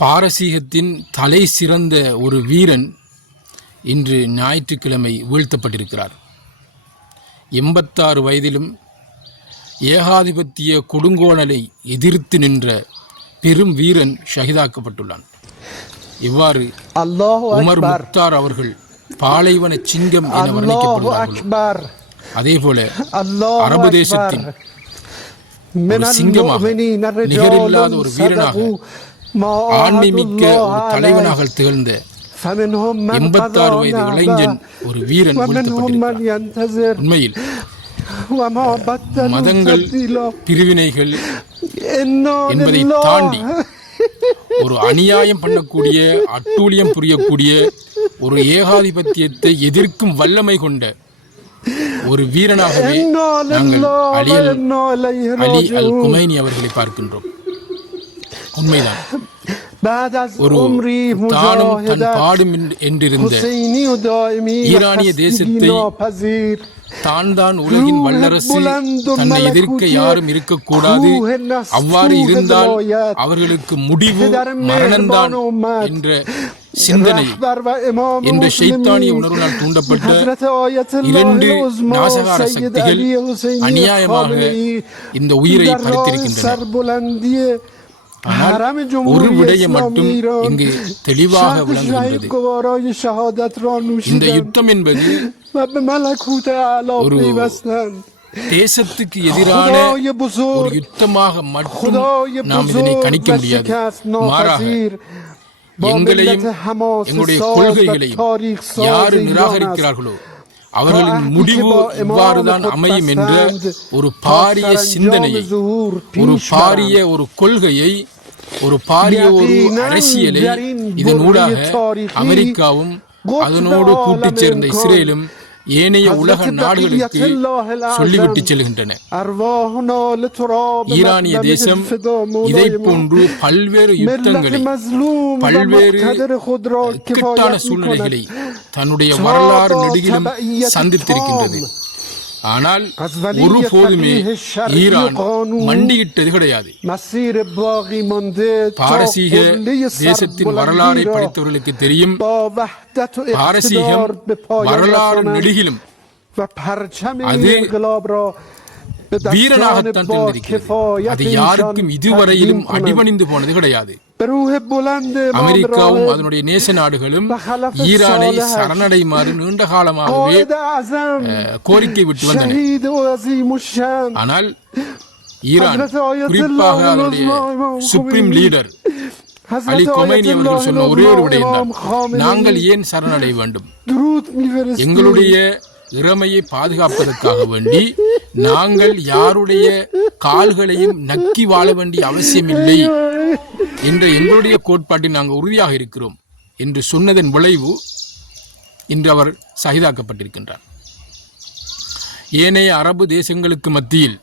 பாரசீகத்தின் தலை சிறந்த ஒரு வீரன் இன்று ஞாயிற்றுக்கிழமை வீழ்த்தப்பட்டிருக்கிறார். 86 வயதிலும் ஏகாதிபத்திய கொடுங்கோணலை எதிர்த்து நின்ற பெரும் வீரன் ஷஹீதாக்கப்பட்டுள்ளான். இவ்வாறு உமர் முக்தார் அவர்கள் பாலைவன சிங்கம் என வர்ணிக்கப்படுகிறார்கள். அதேபோல அரபு தேசத்தின் சிங்கமாக நிகரில்லாத ஒரு வீரனாக ஆண்மைமிக்க ஒரு தலைவனாக திகழ்ந்த 86 வயது இளைஞன் ஒரு வீரன் வீழ்த்தப்பட்டிருக்கிறார். உண்மையில் மதங்கள் பிரிவினைகள் என்பதை தாண்டி ஒரு அநியாயம் பண்ணக்கூடிய அட்டூழியம் புரியக்கூடிய ஒரு ஏகாதிபத்தியத்தை எதிர்க்கும் வல்லமை கொண்ட ஒரு வீரனாகவே நாங்கள் அலி அல் குமைனி அவர்களை பார்க்கின்றோம். உண்மைதான், ஒரு தானும் தன் பாடும் என்றிருந்த ஈரானிய தேசத்தை தான் உலகின் வல்லரசு, தன்னை எதிர்க்க யாரும் இருக்கக்கூடாது, அவ்வாறு இருந்தால் அவர்களுக்கு முடிவு மரணம்தான் என்ற சிந்தனை என்ற ஷைத்தானிய உணர்வினால் தூண்டப்பட்ட 2 நாசகார சக்திகள் அநியாயமாக இந்த உயிரை பறித்திருக்கின்றன. ஆனால் ஒரு விடயம் மட்டும் இங்கு தெளிவாக விளங்குகின்றது. இந்த யுத்தம் என்பது ஒரு தேசத்துக்கு எதிரான ஒரு யுத்தமாக மட்டும் நாம் இதனை கணிக்க முடியாது. மாறாக எங்களையும் எங்களுடைய கொள்கைகளையும் யாரு நிராகரிக்கிறார்களோ அவர்களின் முடிவு இவ்வாறுதான் அமையும் என்ற ஒரு பாரிய சிந்தனையை, ஒரு பாரிய ஒரு கொள்கையை, ஒரு பாரிய ஒரு அரசியலை இதனூடாக அமெரிக்காவும் அதனோடு கூட்டிச் சேர்ந்த இஸ்ரேலும் ஏனைய உலக நாடுகளுக்கு சொல்லிவிட்டு செல்கின்றன. ஈரானிய தேசம் இதை போன்று பல்வேறு யுத்தங்களை, பல்வேறு இக்கட்டான சூழ்நிலைகளை தன்னுடைய வரலாறு நெடுகிலும் சந்தித்திருக்கின்றது. ஆனால் ஒருபோதுமே ஈரான் மண்டியிட்டது கிடையாது. பாரசீக தேசத்தின் வரலாறை படித்தவர்களுக்கு தெரியும், பாரசீகம் வரலாறு நெடுகிலும் அது வீரனாகத்தான் தெரிந்திருக்கிறது. அது யாருக்கும் இதுவரையிலும் அடிபணிந்து போனது கிடையாது. அமெரிக்காவும் அதனுடைய நேச நாடுகளும் ஈரானை சரணடையுமாறு நீண்ட காலமாகவே கோரிக்கை விட்டு வந்தன. ஆனால் ஈரான், குறிப்பாக அதனுடைய சுப்ரீம் லீடர் அலி கொமைனி அவர்கள் சொன்ன ஒரே ஒரு விடயம்தான், நாங்கள் ஏன் சரணடைய வேண்டும், எங்களுடைய இறமையை பாதுகாப்பதற்காக வேண்டி நாங்கள் யாருடைய கால்களையும் நக்கி வாழ வேண்டிய அவசியமில்லை என்ற எங்களுடைய கோட்பாட்டில் நாங்கள் உறுதியாக இருக்கிறோம் என்று சொன்னதன் விளைவு இன்று அவர் ஷஹீதாக்கப்பட்டிருக்கின்றார். ஏனைய அரபு தேசங்களுக்கு மத்தியில்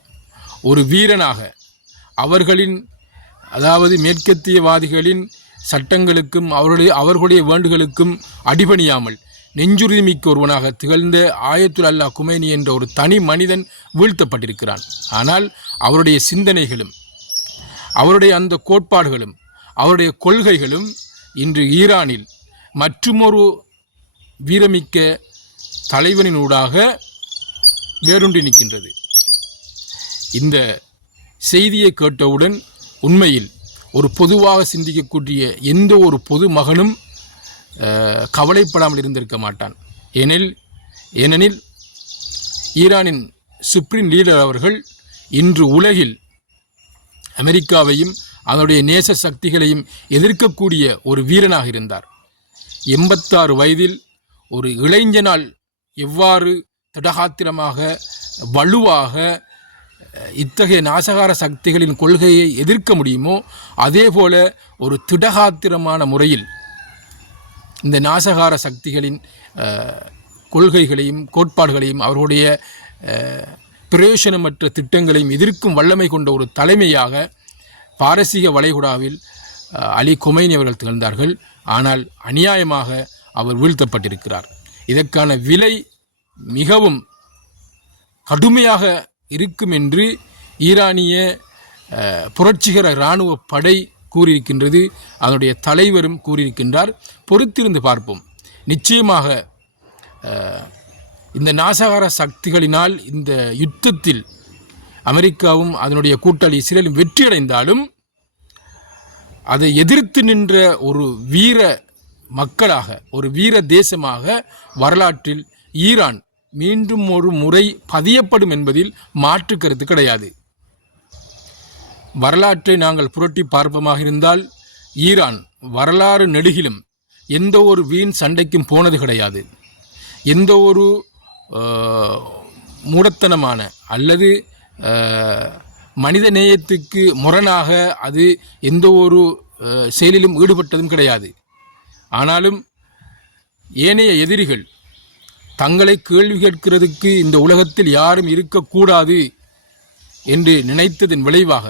ஒரு வீரனாக அவர்களின், அதாவது மேற்கத்தியவாதிகளின் சட்டங்களுக்கும் அவர்களுடைய வேண்டுகளுக்கும் அடிபணியாமல் நெஞ்சுரிமிக்க ஒருவனாக திகழ்ந்த ஆயத்துல் அல்லா குமைனி என்ற ஒரு தனி மனிதன் வீழ்த்தப்பட்டிருக்கிறான். ஆனால் அவருடைய சிந்தனைகளும் அவருடைய அந்த கோட்பாடுகளும் அவருடைய கொள்கைகளும் இன்று ஈரானில் மற்றுமொரு வீரமிக்க தலைவனினூடாக வேரூன்றி நிற்கின்றது. இந்த செய்தியை கேட்டவுடன் உண்மையில் ஒரு பொதுவாக சிந்திக்கக்கூடிய எந்த ஒரு பொது மகனும் கவலைப்படாமல் இருந்திருக்க மாட்டான். ஏனெனில் ஈரானின் சுப்ரீம் லீடர் அவர்கள் இன்று உலகில் அமெரிக்காவையும் அதனுடைய நேச சக்திகளையும் எதிர்க்கக்கூடிய ஒரு வீரனாக இருந்தார். 86 வயதில் ஒரு இளைஞனால் எவ்வாறு திடகாத்திரமாக வலுவாக இத்தகைய நாசகார சக்திகளின் கொள்கையை எதிர்க்க முடியுமோ அதேபோல ஒரு திடகாத்திரமான முறையில் இந்த நாசகார சக்திகளின் கொள்கைகளையும் கோட்பாடுகளையும் அவர்களுடைய பிரயோசனமற்ற திட்டங்களையும் எதிர்க்கும் வல்லமை கொண்ட ஒரு தலைமையாக பாரசீக வளைகுடாவில் அலி கொமைனி அவர்கள் திகழ்ந்தார்கள். ஆனால் அநியாயமாக அவர் வீழ்த்தப்பட்டிருக்கிறார். இதற்கான விலை மிகவும் கடுமையாக இருக்கும் என்று ஈரானிய புரட்சிகர இராணுவ படை கூறியிருக்கின்றது, அதனுடைய தலைவரும் கூறியிருக்கின்றார். பொறுத்திருந்து பார்ப்போம். நிச்சயமாக இந்த நாசகார சக்திகளினால் இந்த யுத்தத்தில் அமெரிக்காவும் அதனுடைய கூட்டாளி இஸ்ரேலும் வெற்றியடைந்தாலும் அதை எதிர்த்து நின்ற ஒரு வீர மக்களாக, ஒரு வீர தேசமாக வரலாற்றில் ஈரான் மீண்டும் ஒரு முறை பதியப்படும் என்பதில் மாற்று கருத்து கிடையாது. வரலாற்றை நாங்கள் புரட்டி பார்ப்பமாக இருந்தால் ஈரான் வரலாறு நெடுகிலும் எந்த ஒரு வீண் சண்டைக்கும் போனது கிடையாது. எந்த ஒரு மூடத்தனமான அல்லது மனித நேயத்துக்கு முரணாக அது எந்த ஒரு செயலிலும் ஈடுபட்டதும் கிடையாது. ஆனாலும் ஏனைய எதிரிகள் தங்களை கேள்வி கேட்கிறதுக்கு இந்த உலகத்தில் யாரும் இருக்கக்கூடாது என்று நினைத்ததன் விளைவாக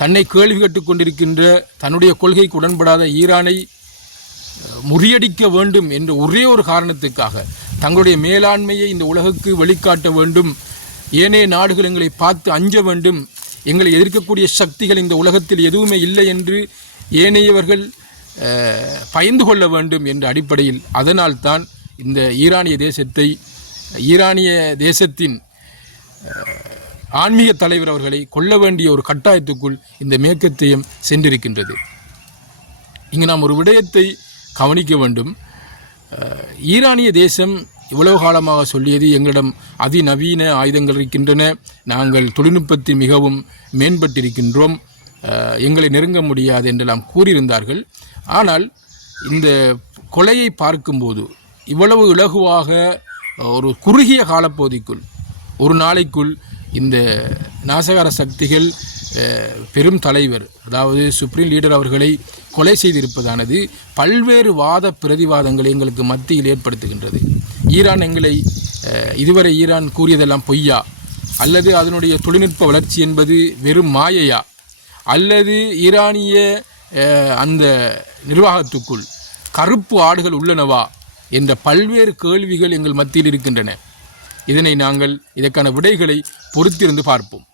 தன்னை கேள்வி கேட்டுக் கொண்டிருக்கின்ற, தன்னுடைய கொள்கைக்கு உடன்படாத ஈரானை முறியடிக்க வேண்டும் என்ற ஒரே ஒரு காரணத்துக்காக தங்களுடைய மேலாண்மையை இந்த உலகுக்கு வெளிக்காட்ட வேண்டும், ஏனைய நாடுகள் எங்களை பார்த்து அஞ்ச வேண்டும், எங்களை எதிர்க்கக்கூடிய சக்திகள் இந்த உலகத்தில் எதுவுமே இல்லை என்று ஏனையவர்கள் பயந்து கொள்ள வேண்டும் என்ற அடிப்படையில் அதனால்தான் இந்த ஈரானிய தேசத்தின் ஆன்மீக தலைவர் அவர்களை கொல்ல வேண்டிய ஒரு கட்டாயத்துக்குள் இந்த மேற்கத்தியம் சென்றிருக்கின்றது. இங்கு நாம் ஒரு விடயத்தை கவனிக்க வேண்டும். ஈரானிய தேசம் இவ்வளவு காலமாக சொல்லியது எங்களிடம் அதிநவீன ஆயுதங்கள் இருக்கின்றன, நாங்கள் தொழில்நுட்பத்தில் மிகவும் மேம்பட்டிருக்கின்றோம், எங்களை நெருங்க முடியாது என்றெல்லாம் கூறியிருந்தார்கள். ஆனால் இந்த கொலையை பார்க்கும்போது இவ்வளவு இலகுவாக ஒரு குறுகிய காலப்பகுதிக்குள், ஒரு நாளைக்குள் இந்த நாசகார சக்திகள் பெரும் தலைவர், அதாவது சுப்ரீம் லீடர் அவர்களை கொலை செய்திருப்பதானது பல்வேறு வாத பிரதிவாதங்களை எங்களுக்கு மத்தியில் ஏற்படுத்துகின்றது. இதுவரை ஈரான் கூறியதெல்லாம் பொய்யா, அல்லது அதனுடைய தொழில்நுட்ப வளர்ச்சி என்பது வெறும் மாயையா, அல்லது ஈரானிய அந்த நிர்வாகத்துக்குள் கருப்பு ஆடுகள் உள்ளனவா என்ற பல்வேறு கேள்விகள் எங்கள் மத்தியில் இருக்கின்றன. இதற்கான விடைகளை பொறுத்திருந்து பார்ப்போம்.